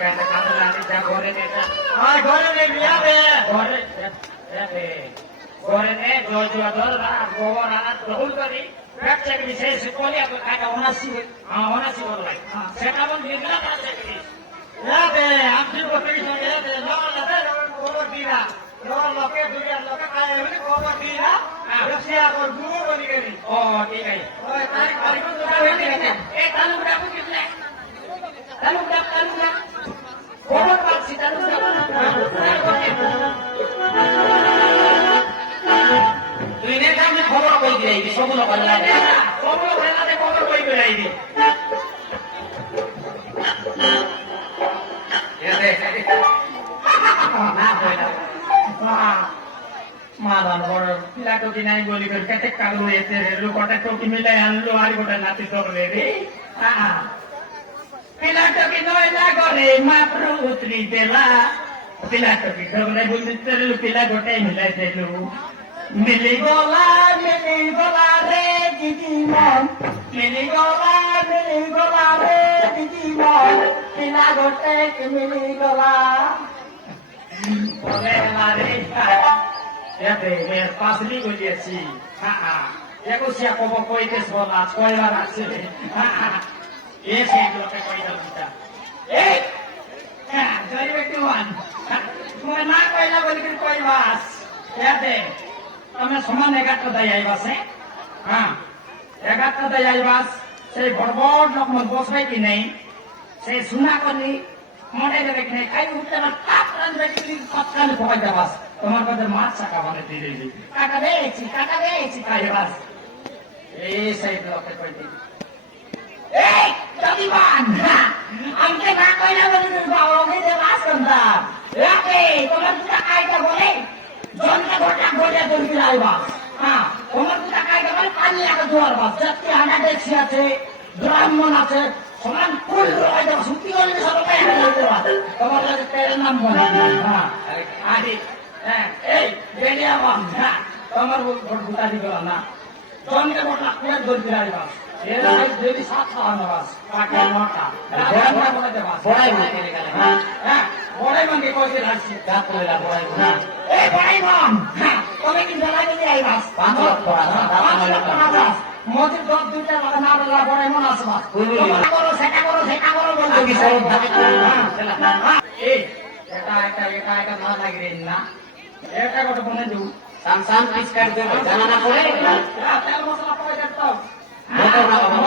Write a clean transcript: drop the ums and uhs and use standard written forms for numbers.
কাটা কাটা না যা ঘরে নে আর ঘরে নেই বিয়া রে ঘরে ঘরে নে জয় জয় ধর গোবর আনা দহুল করি পেট চাকরি শেষ করি আপনি কাটা অনাসি বল ভাই সেটা বল নির্লা পেট চাকরি রে আপনি বলি সঙ্গে রে না গোবর দিরা লোকে দুনিয়া লোকে খায় বলে গোবর দিরা রসিয়া কর গুরু বলি গরি ও ঠিক আছে ওই তাই তাই এ তালু ডাবু কিতলে তালু ডাব গোবর পাচ্ছি তালু ডাব তুই নে কামে খবর কই দিই সবুলো কল্লা সবুলো কল্লাতে খবর কই দিই মাদান বড় পিলা টুকি নাই বলি করে কেটে কাগু এতে রেলু কটা টুকি মিলাই আনলো আর গোটা নাতি তরলে রে পিলা টুকি নয় না করে মাপ্র উতরি দেলা পিলা টুকি ঢগলে বুঝি তেলু পিলা গোটাই মিলাই দেলু মিলি গলা রে দিদি মন মিলি গলা রে দিদি মন পিলা গোটে মিলি গলা বলে মারে পাঁচলি বলিয়েছি একুশিয়া কব কইতেছ বলা কয়বার আছে এ সেইগুলোকে কইতাম এই জরিবে কেমন তোমার না কইলা বলি কইবাস এতে তুমি সমান 11টা দেয় আইবাসে হ্যাঁ 11টা দেয় আইবাস সেই বড় বড় লোক মত বসবে কি নেই সেই সুনা করি মনে দেবে কি নেই খাই উঠতে না কাপ রানবে কি কতখানি পকাই দেবাস তোমার কাছে মাছ চাকা বানাই দিয়ে দিবি কাকা দিয়েছি খাইবাস এই সেই লোকে কইতে এই দাদিমান আমাকে না কইলা বলি বাবাকে যে মাছ কন্তা রাতে তোমার দুটা কাইটা বলে জনকে ঘটা বলে তুমি লাইবা হ্যাঁ তোমার দুটা কাইটা বলে পানি আগে জোয়ার বাস যাতে হানা দেখছি আছে ব্রাহ্মণ আছে সমান ফুল রয়ে যাবে সুতি করলে সবাই হানা দিতে পারে তোমার কাছে তেরের নাম বলে হ্যাঁ আরে হ্যাঁ এই বেরিয়া বাম হ্যাঁ তোমার ভোটা দিবে না জনকে ঘটা করে ধরতে লাইবা এরা যদি 7 খাওয়ানো বাস পাকে 9টা বলে দেবা বড়াই বলে গেলে হ্যাঁ বড়াই মানে কইতে লাগছে দাঁত কইলা বড়াই হ্যাঁ এই বড়াই মাম হ্যাঁ তুমি কি জ্বালাই দিতে আইবাস 5 লক্ষ টাকা মজুর দর দুইটা লাগা না বলা বড়াই মন আসবা সেটা করো বলতে কি সব ভাবে এই এটা না লাগি রে না এটা কত বনে দেউ সামসাম পিস কাট দেব জানা না পড়ে তেল মশলা পড়ে যেত মোটর না বাবা